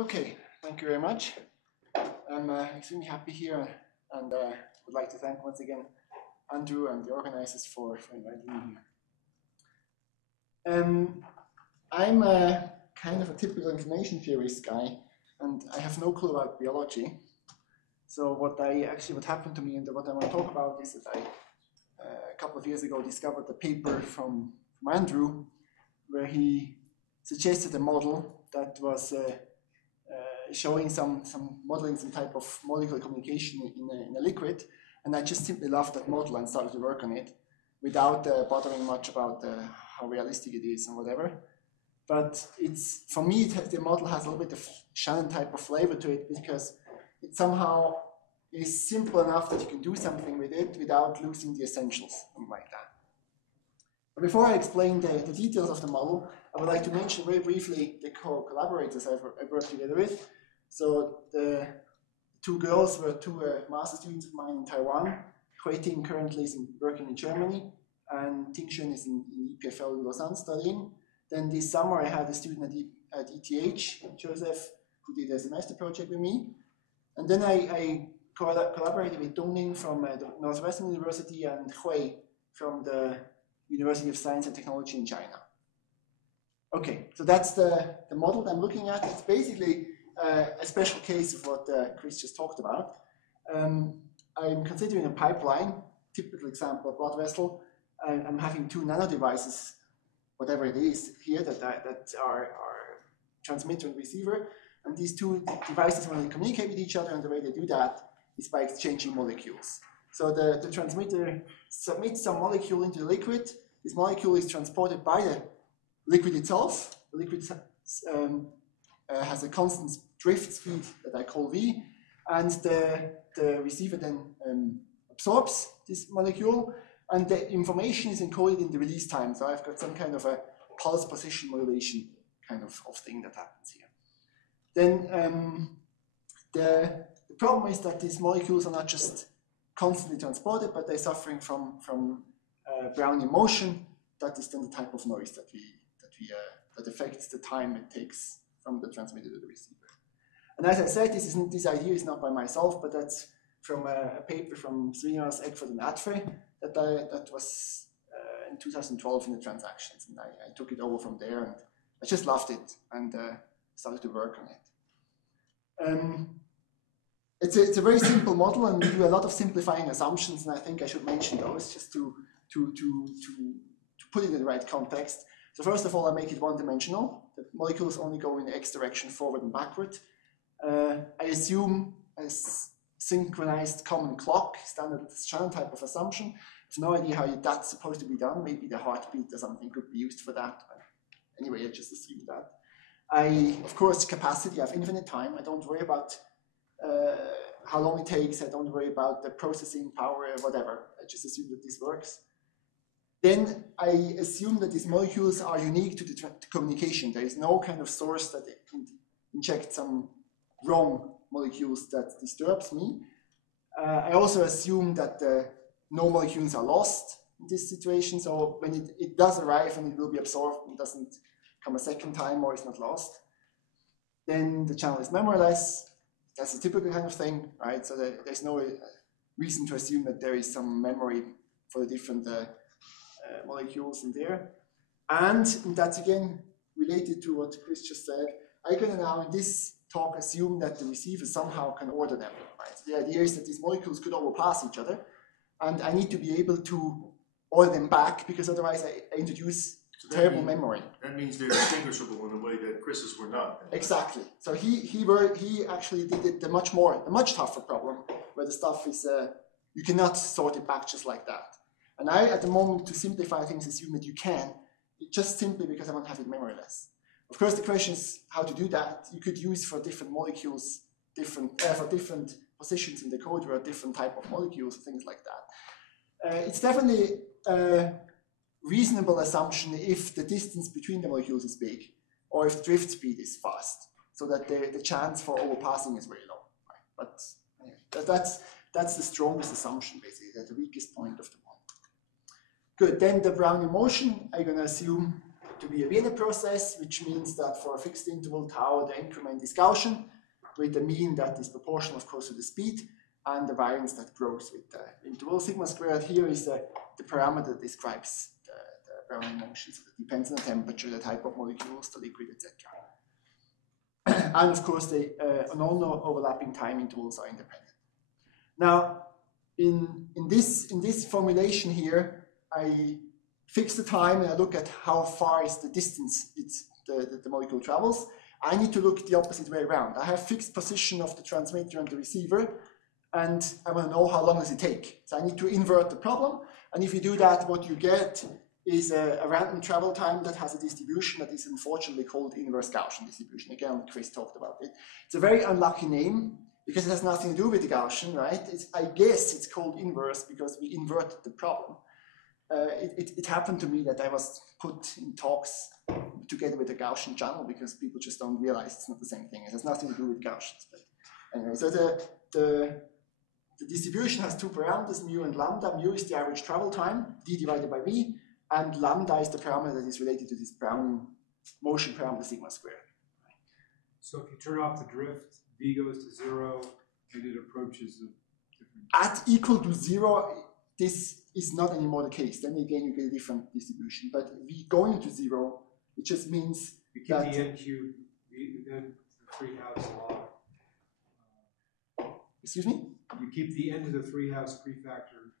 Okay, thank you very much. I'm extremely happy here and would like to thank once again Andrew and the organizers for inviting me here. I'm a kind of a typical information theorist guy, and I have no clue about biology. So what happened to me and what I want to talk about is that I, a couple of years ago, discovered a paper from Andrew where he suggested a model that was showing modeling some type of molecular communication in a liquid, and I just simply loved that model and started to work on it without bothering much about how realistic it is and whatever. But for me, the model has a little bit of Shannon type of flavor to it because it somehow is simple enough that you can do something with it without losing the essentials, something like that. But before I explain the details of the model, I would like to mention very briefly the collaborators I've worked together with. So the two girls were two master students of mine in Taiwan. Hui Ting currently is working in Germany, and Ting Xuan is in EPFL in Lausanne studying. Then this summer I had a student at ETH, Joseph, who did a semester project with me. And then I collaborated with Dongning from the Northwestern University and Hui from the University of Science and Technology in China. Okay, so that's the model that I'm looking at. It's basically a special case of what Chris just talked about. I'm considering a pipeline, typical example, a blood vessel. I'm having two nano devices, whatever it is here, that are transmitter and receiver. And these two devices, when they communicate with each other, and the way they do that is by exchanging molecules. So the transmitter submits some molecule into the liquid. This molecule is transported by the liquid itself. The liquid has a constant drift speed that I call V, and the receiver then absorbs this molecule, and the information is encoded in the release time. So I've got some kind of a pulse position modulation kind of thing that happens here. Then the problem is that these molecules are not just constantly transported, but they're suffering from Brownian motion. That is then the type of noise that affects the time it takes from the transmitter to the receiver. And as I said, this idea is not by myself, but that's from a paper from Srinivas, Eckford, and Atfe that was in 2012 in the transactions, and I took it over from there, and I just loved it and started to work on it. It's a very simple model, and we do a lot of simplifying assumptions, and I think I should mention those just to put it in the right context. So first of all, I make it one-dimensional. The molecules only go in the x direction, forward and backward. I assume a synchronized common clock, standard Shannon type of assumption. I have no idea how that's supposed to be done. Maybe the heartbeat or something could be used for that. But anyway, I just assume that. Of course, capacity. I have infinite time. I don't worry about how long it takes. I don't worry about the processing power or whatever. I just assume that this works. Then I assume that these molecules are unique to the communication. There is no kind of source that can inject some wrong molecules that disturbs me. I also assume that no molecules are lost in this situation. So when it does arrive and it will be absorbed and doesn't come a second time or is not lost. Then the channel is memoryless. That's a typical kind of thing, right? So there's no reason to assume that there is some memory for the different molecules in there. And that's again related to what Chris just said. I'm going to now in this talk assume that the receiver somehow can order them, right? So the idea is that these molecules could overpass each other, and I need to be able to order them back, because otherwise I introduce terrible memory. That means they're distinguishable in a way that Chris's were not. Exactly. So he actually did it the much tougher problem, where the stuff is you cannot sort it back just like that. And I, at the moment, to simplify things, assume that you can, just simply because I want to have it memoryless. Of course, the question is how to do that. You could use for different molecules, for different positions in the code, where different type of molecules, things like that. It's definitely a reasonable assumption if the distance between the molecules is big, or if the drift speed is fast, so that the chance for overpassing is very low. Right? But anyway, that's the strongest assumption, basically, that's the weakest point of the model. Good, then the Brownian motion, I'm going to assume to be a Wiener process, which means that for a fixed interval tau, the increment is Gaussian, with a mean that is proportional, of course, to the speed, and the variance that grows with the interval. Sigma squared here is the parameter that describes the Brownian motion. So it depends on the temperature, the type of molecules, the liquid, etc. And of course, the non-overlapping time intervals are independent. Now, in this formulation here, I fix the time and I look at how far is the distance the molecule travels. I need to look the opposite way around. I have fixed position of the transmitter and the receiver, and I want to know how long does it take. So I need to invert the problem, and if you do that, what you get is a random travel time that has a distribution that is unfortunately called inverse Gaussian distribution. Again, Chris talked about it. It's a very unlucky name because it has nothing to do with the Gaussian, right? I guess it's called inverse because we inverted the problem. It happened to me that I was put in talks together with the Gaussian channel because people just don't realize it's not the same thing. It has nothing to do with Gaussians. But anyway, so the distribution has two parameters, mu and lambda. Mu is the average travel time, d divided by v, and lambda is the parameter that is related to this Brownian motion parameter sigma squared. So if you turn off the drift, v goes to 0, and it approaches a different... At equal to 0, this is not anymore the case. Then again, you get a different distribution. But v going to 0, it just means you keep that... the n cube, then the 3/2 law. Excuse me? You keep the n to the 3/2 prefactor